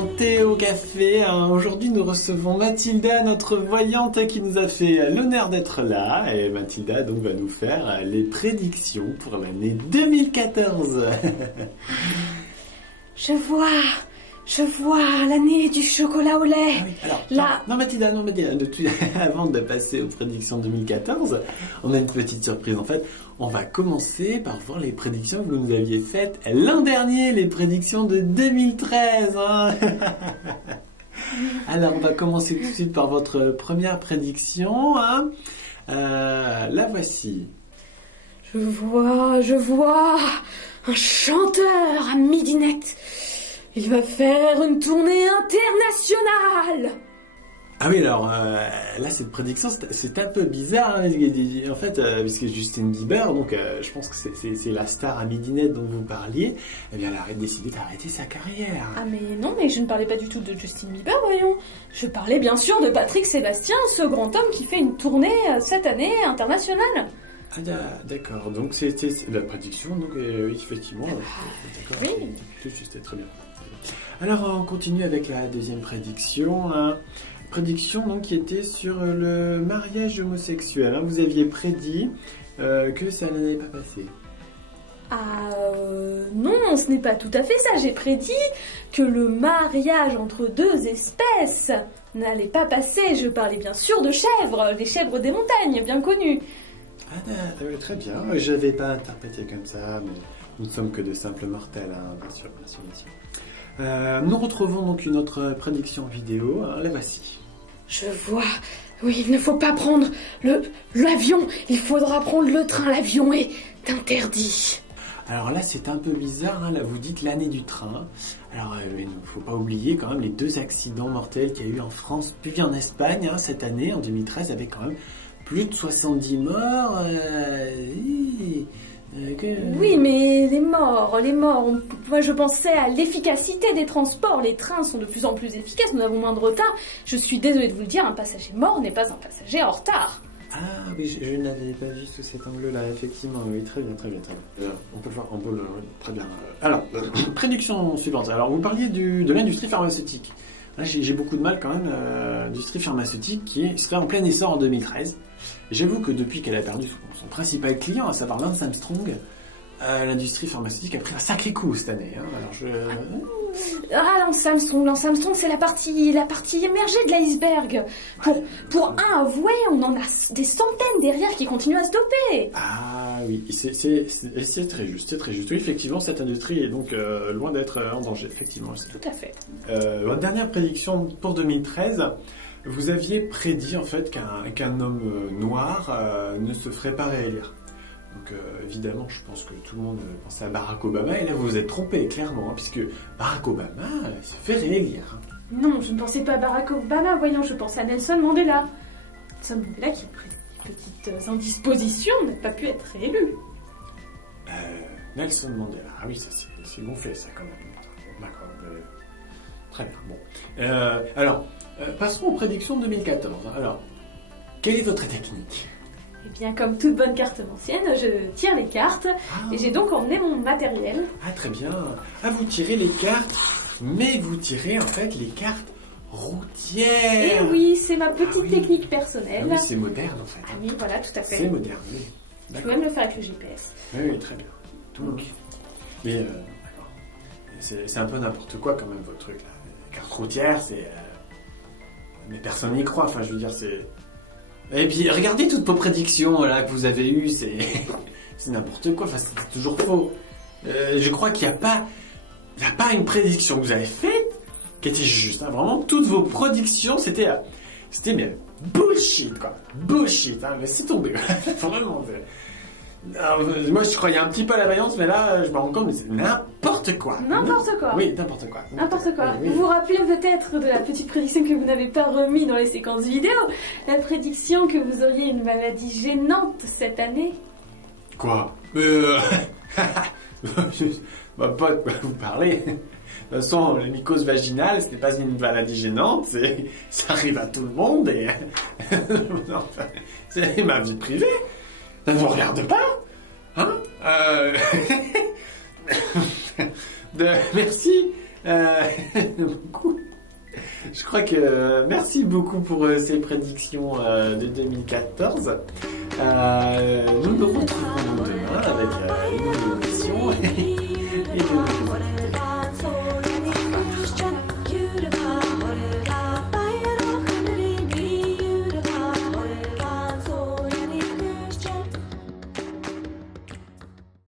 dans Thé au café. Aujourd'hui, nous recevons Mathilda, notre voyante, qui nous a fait l'honneur d'être là. Et Mathilda donc va nous faire les prédictions pour l'année 2014. Je vois l'année du chocolat au lait. Ah oui, alors, non Mathilda, avant de passer aux prédictions 2014, on a une petite surprise en fait. On va commencer par voir les prédictions que vous nous aviez faites l'an dernier, les prédictions de 2013. Hein. Alors, on va commencer tout de suite par votre première prédiction. Hein. La voici. Je vois un chanteur à midinette. Il va faire une tournée internationale. Ah oui, alors là, cette prédiction, c'est un peu bizarre. Hein, en fait, puisque Justin Bieber, donc je pense que c'est la star à midinette dont vous parliez, eh bien, elle a décidé d'arrêter sa carrière. Ah mais non, mais je ne parlais pas du tout de Justin Bieber, voyons. Je parlais bien sûr de Patrick Sébastien, ce grand homme qui fait une tournée cette année internationale. Ah d'accord, donc c'était la prédiction, donc oui, effectivement, d'accord, oui. C'était très bien. Alors on continue avec la deuxième prédiction, hein. Prédiction donc qui était sur le mariage homosexuel, hein. Vous aviez prédit que ça n'allait pas passer. Non, ce n'est pas tout à fait ça. J'ai prédit que le mariage entre deux espèces n'allait pas passer. Je parlais bien sûr de chèvres, les chèvres des montagnes, bien connues. Très bien, je n'avais pas interprété comme ça, mais nous ne sommes que de simples mortels, hein, bien sûr. Nous retrouvons donc une autre prédiction vidéo, hein, la voici. Je vois, oui, il ne faut pas prendre l'avion, il faudra prendre le train, l'avion est interdit. Alors là, c'est un peu bizarre, hein, là vous dites l'année du train. Alors il ne faut pas oublier quand même les 2 accidents mortels qu'il y a eu en France puis en Espagne, hein, cette année, en 2013, avec quand même plus de 70 morts. Oui, mais les morts, moi je pensais à l'efficacité des transports. Les trains sont de plus en plus efficaces, nous avons moins de retard. Je suis désolée de vous le dire, un passager mort n'est pas un passager en retard. Ah oui, je n'avais pas vu sous cet angle-là, effectivement. Oui, très bien. On peut le très bien. Alors, prédiction suivante. Alors, vous parliez de l'industrie pharmaceutique. Là, j'ai beaucoup de mal quand même. L'industrie pharmaceutique qui serait en plein essor en 2013. J'avoue que depuis qu'elle a perdu son principal client, à savoir Lance Armstrong, l'industrie pharmaceutique a pris un sacré coup cette année. Hein. Alors Lance Armstrong, c'est la partie émergée de l'iceberg. Pour un avoué, on en a des centaines derrière qui continuent à se doper. Ah oui, c'est très juste, Oui, effectivement, cette industrie est donc loin d'être en danger, effectivement. Tout à fait. Votre dernière prédiction pour 2013, vous aviez prédit en fait qu'un homme noir ne se ferait pas réélire. Donc évidemment, je pense que tout le monde pensait à Barack Obama, et là vous vous êtes trompé, clairement, hein, puisque Barack Obama se fait réélire. Non, je ne pensais pas à Barack Obama, voyons, je pensais à Nelson Mandela. Nelson Mandela, qui après des petites indispositions, n'a pas pu être réélu. Nelson Mandela, ah oui, ça c'est gonflé ça quand même. D'accord, très bien, bon. Alors, passons aux prédictions de 2014. Alors, quelle est votre technique ? Eh bien, comme toute bonne cartomancienne, je tire les cartes et j'ai donc emmené mon matériel. Ah, très bien. Ah, vous tirez les cartes, mais vous tirez en fait les cartes routières. Et oui, c'est ma petite technique personnelle. Ah oui, c'est moderne en fait. Ah oui, voilà, tout à fait. C'est moderne, oui. Je peux même le faire avec le GPS. Oui, très bien. Donc, mais d'accord. C'est un peu n'importe quoi quand même votre truc là. Les cartes routières, c'est... Mais personne n'y croit, enfin je veux dire, c'est... Et puis, regardez toutes vos prédictions là, que vous avez eues, c'est n'importe quoi, enfin, c'est toujours faux. Je crois qu'il n'y a pas une prédiction que vous avez faite qui était juste. Hein. Vraiment, toutes vos prédictions, c'était mais bullshit, quoi. Bullshit, hein, mais c'est tombé. Vraiment. Alors, moi, je croyais un petit peu à la vaillance, mais là, je me rends compte, mais c'est n'importe quoi. N'importe quoi. Oui, n'importe quoi. N'importe quoi. Oui. Vous vous rappelez peut-être de la petite prédiction que vous n'avez pas remis dans les séquences vidéo, la prédiction que vous auriez une maladie gênante cette année. Quoi? Ma pote, vous parlez. De toute façon, la mycose vaginale, ce n'est pas une maladie gênante, ça arrive à tout le monde et enfin, c'est ma vie privée. Ça ne vous regarde pas, hein? Merci beaucoup. crois que merci beaucoup pour ces prédictions de 2014. Nous nous retrouvons demain avec une nouvelle émission.